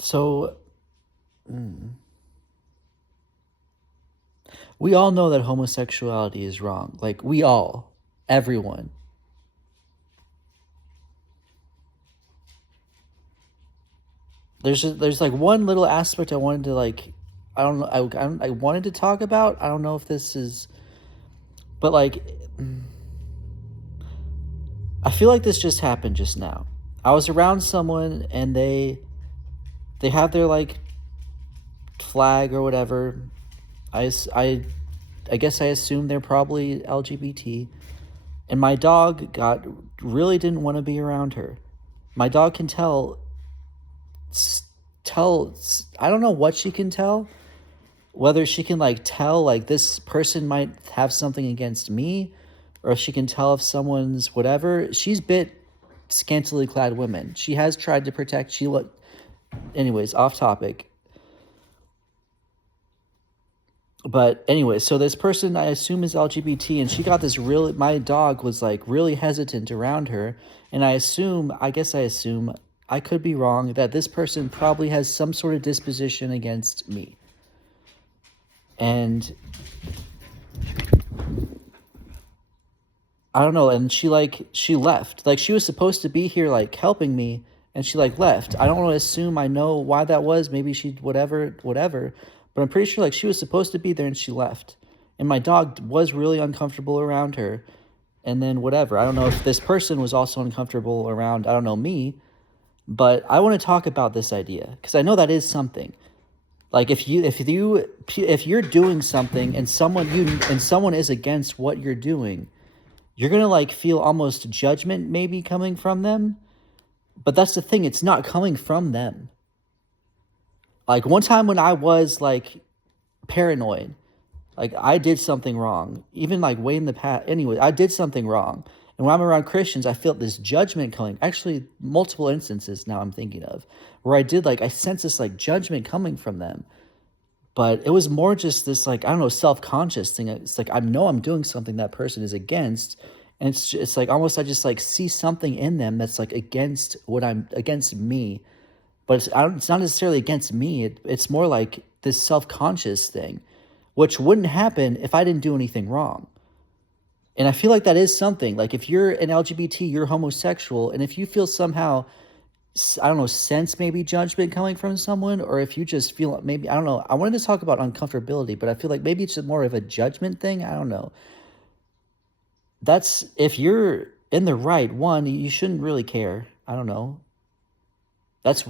So we all know that homosexuality is wrong. Like everyone. There's like one little aspect I wanted to I don't know I wanted to talk about. I don't know if this is, but I feel like this just happened just now. I was around someone and they have their flag or whatever. I guess I assume they're probably LGBT. And my dog really didn't want to be around her. My dog can tell. I don't know what she can tell. Whether she can tell this person might have something against me, or if she can tell if someone's whatever. She's bit scantily clad women. She has tried to protect. Anyways, off topic. But anyway, so this person I assume is LGBT, and she got this my dog was really hesitant around her, and I assume, I could be wrong, that this person probably has some sort of disposition against me. And I don't know, and she left. She was supposed to be here helping me, and she left. I don't want to assume I know why that was. Maybe she whatever, but I'm pretty sure she was supposed to be there and she left. And my dog was really uncomfortable around her. And then whatever. I don't know if this person was also uncomfortable around, I don't know, me. But I want to talk about this idea because I know that is something. If you're doing something and someone is against what you're doing, you're going to feel almost judgment maybe coming from them. But that's the thing, it's not coming from them. One time when I was paranoid, I did something wrong, even way in the past. Anyway, I did something wrong. And when I'm around Christians, I felt this judgment coming. Actually, multiple instances now I'm thinking of where I sense this judgment coming from them. But it was more just this I don't know, self-conscious thing. It's I know I'm doing something that person is against. And it's almost I just see something in them that's against against me. But it's not necessarily against me. It's more this self-conscious thing, which wouldn't happen if I didn't do anything wrong. And I feel that is something. If you're an LGBT, you're homosexual, and if you feel somehow, I don't know, sense maybe judgment coming from someone, or if you just feel maybe, I don't know, I wanted to talk about uncomfortability, but I feel maybe it's more of a judgment thing. I don't know. That's, if you're in the right one, you shouldn't really care. I don't know. But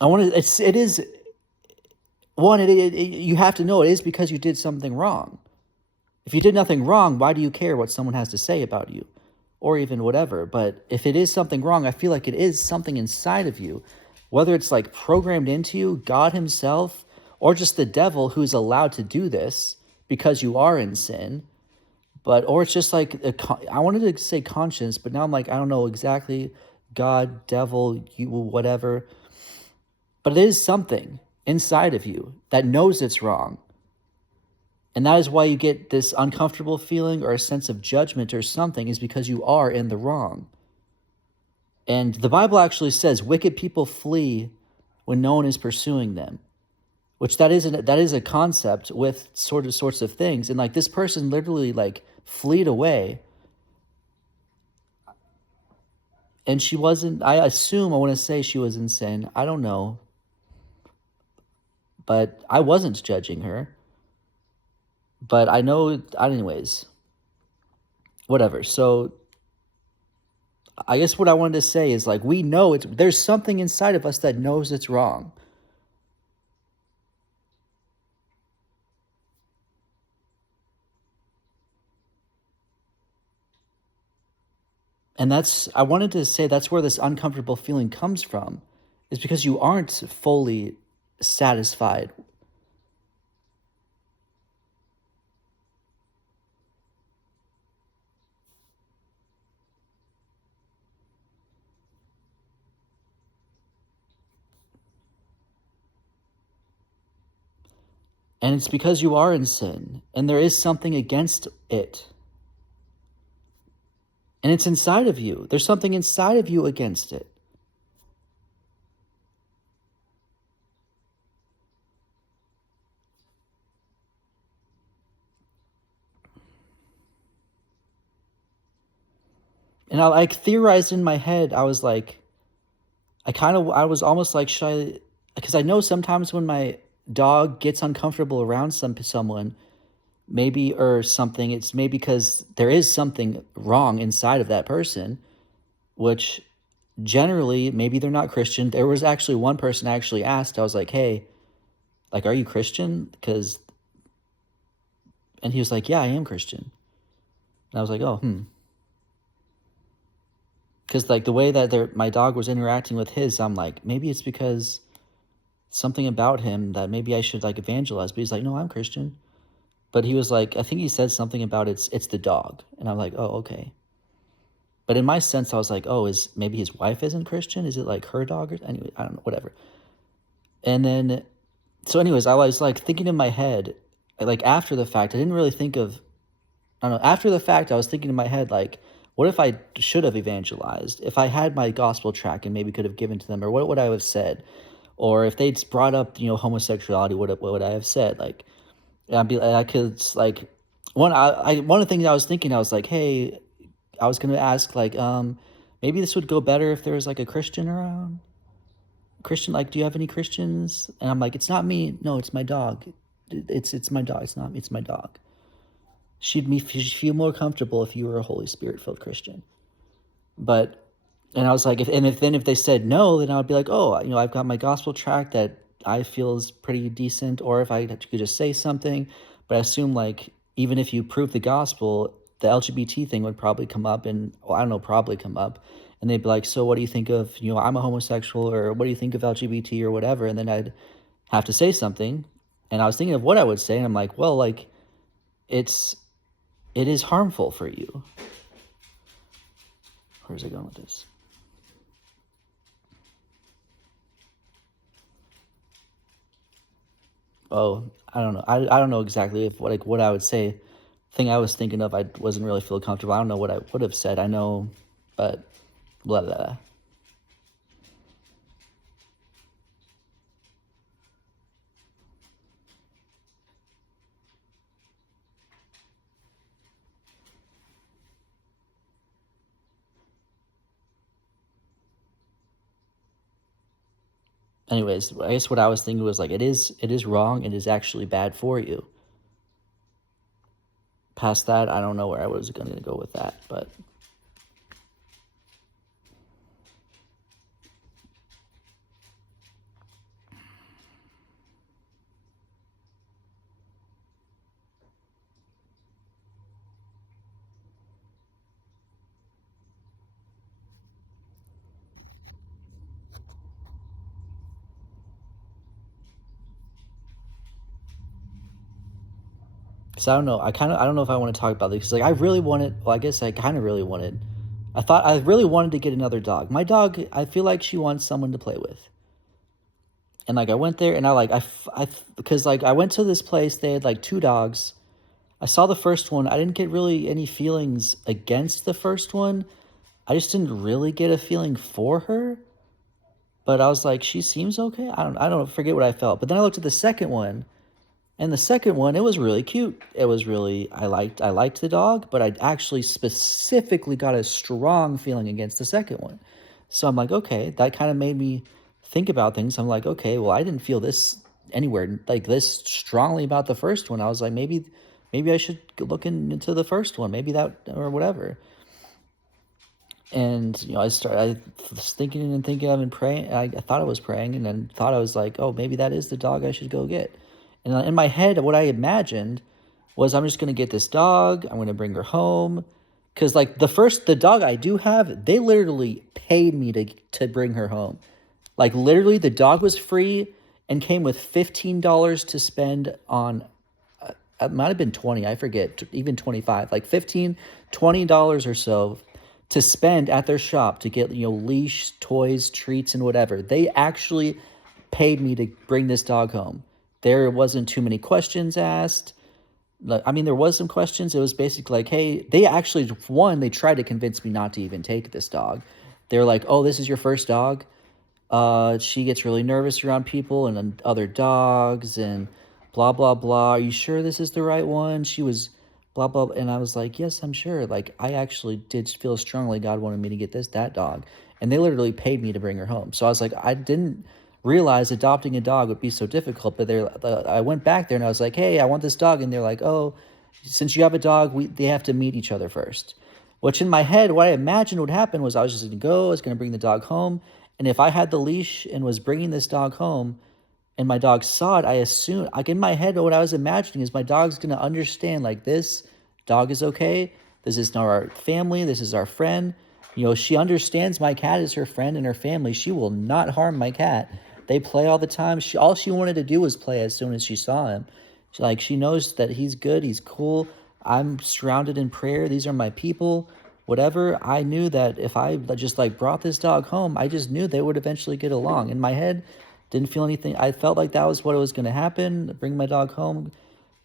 I want to, it is, one, you have to know it is because you did something wrong. If you did nothing wrong, why do you care what someone has to say about you? Or even whatever. But if it is something wrong, I feel it is something inside of you. Whether it's programmed into you, God himself, or just the devil who's allowed to do this because you are in sin. Or it's just I wanted to say conscience, but now I'm I don't know exactly. God, devil, you, whatever. But it is something inside of you that knows it's wrong. And that is why you get this uncomfortable feeling or a sense of judgment or something, is because you are in the wrong. And the Bible actually says wicked people flee when no one is pursuing them, which that is a concept with sorts of things. And this person literally fleed away. And she wasn't, I want to say she was in sin. I don't know. But I wasn't judging her. But I know, anyways, whatever. So I guess what I wanted to say is we know there's something inside of us that knows it's wrong. And I wanted to say that's where this uncomfortable feeling comes from, is because you aren't fully satisfied. And it's because you are in sin, and there is something against it. And it's inside of you. There's something inside of you against it. And I like theorized in my head. I was like, I was almost like, should I? Because I know sometimes when my dog gets uncomfortable around someone, maybe or something, it's maybe because there is something wrong inside of that person, which generally maybe they're not Christian. There was actually one person I actually asked. I was like, hey, like, are you Christian? And he was like, yeah, I am Christian. And I was like, oh, because like the way that my dog was interacting with his, I'm like, maybe it's because something about him that maybe I should like evangelize. But he's like, no, I'm Christian. But he was like, I think he said something about it's the dog, and I'm like, oh, okay. But in my sense, I was like, oh, is maybe his wife isn't Christian? Is it like her dog? Or anyway, I don't know, whatever. And then, so anyways, I was like thinking in my head, like after the fact, I didn't really think of, I don't know, after the fact, I was thinking in my head, like, what if I should have evangelized? If I had my gospel track and maybe could have given to them, or what would I have said? Or if they'd brought up, homosexuality, what would I have said? Like, I could like, one of the things I was thinking, I was like, hey, I was gonna ask like, maybe this would go better if there was like a Christian around. Christian, like, do you have any Christians? And I'm like, it's not me. No, it's my dog. It's my dog. It's not me. It's my dog. She'd feel more comfortable if you were a Holy Spirit filled Christian. But, and I was like, if they said no, then I would be like, oh, I've got my gospel track that I feel is pretty decent, or if I could just say something. But I assume like, even if you prove the gospel, the LGBT thing would probably come up, and well, I don't know, probably come up, and they'd be like, so what do you think of, I'm a homosexual, or what do you think of LGBT or whatever? And then I'd have to say something. And I was thinking of what I would say, and I'm like, well, like, it is harmful for you. Where's it going with this? Oh, I don't know. I don't know exactly if what I would say. Thing I was thinking of, I wasn't really feel comfortable. I don't know what I would have said. I know, but blah blah. Blah. Anyways, I guess what I was thinking was like, it is wrong. It is actually bad for you. Past that, I don't know where I was going to go with that, but. Because I don't know, I don't know if I want to talk about this. Because like I really wanted, well, I guess I kind of really wanted. I thought I really wanted to get another dog. My dog, I feel like she wants someone to play with. And like I went there, and because like I went to this place, they had like two dogs. I saw the first one. I didn't get really any feelings against the first one. I just didn't really get a feeling for her. But I was like, she seems okay. I don't forget what I felt. But then I looked at the second one, and the second one, it was really cute. It was really, I liked the dog, but I actually specifically got a strong feeling against the second one. So I'm like, okay, that kind of made me think about things. I'm like, okay, well, I didn't feel this anywhere like this strongly about the first one. I was like, maybe I should look into the first one, maybe that or whatever. And I was thinking and thinking of and praying. I thought I was praying, and then thought I was like, oh, maybe that is the dog I should go get. And in my head, what I imagined was I'm just gonna get this dog. I'm gonna bring her home, because like the dog I do have, they literally paid me to bring her home. Like literally, the dog was free and came with $15 to spend on. It might have been 20. I forget. Even 25. Like 15, $20 or so to spend at their shop to get leash, toys, treats, and whatever. They actually paid me to bring this dog home. There wasn't too many questions asked. I mean, there was some questions. It was basically like, hey, they tried to convince me not to even take this dog. They're like, oh, this is your first dog? She gets really nervous around people and other dogs and blah, blah, blah. Are you sure this is the right one? She was blah blah. And I was like, yes, I'm sure. Like, I actually did feel strongly God wanted me to get that dog, and they literally paid me to bring her home. So I was like, I didn't realize adopting a dog would be so difficult. But I went back there and I was like, hey, I want this dog, and they're like, oh, since you have a dog, they have to meet each other first. Which in my head, what I imagined would happen was I was just going to go, I was going to bring the dog home, and if I had the leash and was bringing this dog home, and my dog saw it, I assume, like in my head, what I was imagining is my dog's going to understand, like, this dog is okay. This is not our family. This is our friend. She understands my cat is her friend and her family. She will not harm my cat. They play all the time. All she wanted to do was play as soon as she saw him. She knows that he's good. He's cool. I'm surrounded in prayer. These are my people. Whatever. I knew that if I just brought this dog home, I just knew they would eventually get along. In my head, didn't feel anything. I felt like that was what was going to happen. Bring my dog home,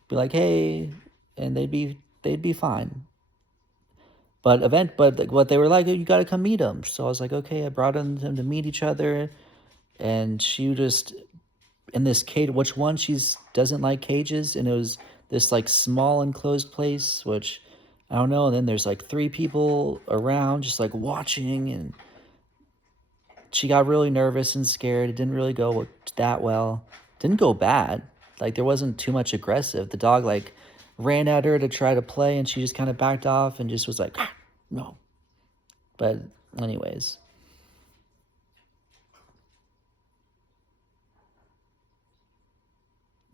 be like, hey, and they'd be fine. But what they were like, oh, you got to come meet them. So I was like, okay. I brought them to meet each other, and she just in this cage. Which one she doesn't like cages, and it was this small enclosed place, which I don't know. And then there's 3 people around, just watching, and she got really nervous and scared. It didn't really go that well. Didn't go bad. There wasn't too much aggressive. The dog ran at her to try to play, and she just kind of backed off and just was like, ah, no. But anyways.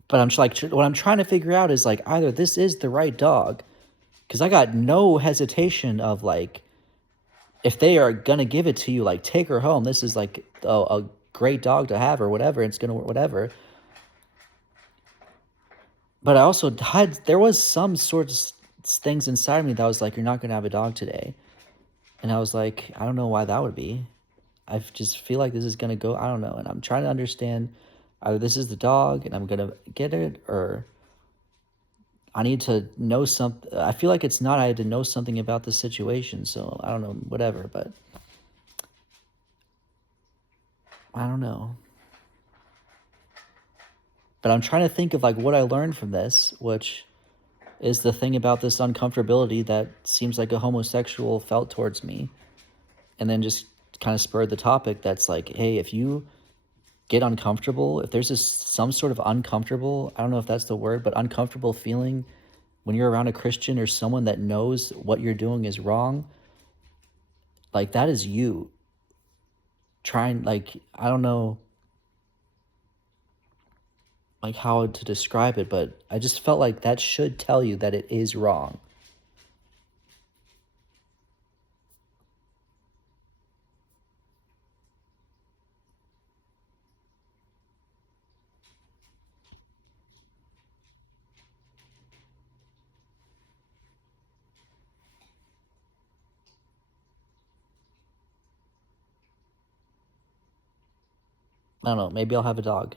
But what I'm trying to figure out is either this is the right dog, because I got no hesitation of if they are gonna give it to you, take her home. This is a great dog to have or whatever. It's gonna whatever. But I also there was some sort of things inside me that was like, you're not gonna have a dog today, and I was like, I don't know why that would be. I just feel like this is gonna go. I don't know, and I'm trying to understand. Either this is the dog and I'm gonna get it, or I need to know something. I feel like it's not. I had to know something about the situation, so I don't know, whatever. But I don't know. But I'm trying to think of what I learned from this, which is the thing about this uncomfortability that seems like a homosexual felt towards me, and then just kind of spurred the topic. That's hey, if you get uncomfortable, if there's some sort of uncomfortable, I don't know if that's the word, but uncomfortable feeling when you're around a Christian or someone that knows what you're doing is wrong, that is you trying, I don't know how to describe it, but I just felt like that should tell you that it is wrong. I don't know, maybe I'll have a dog.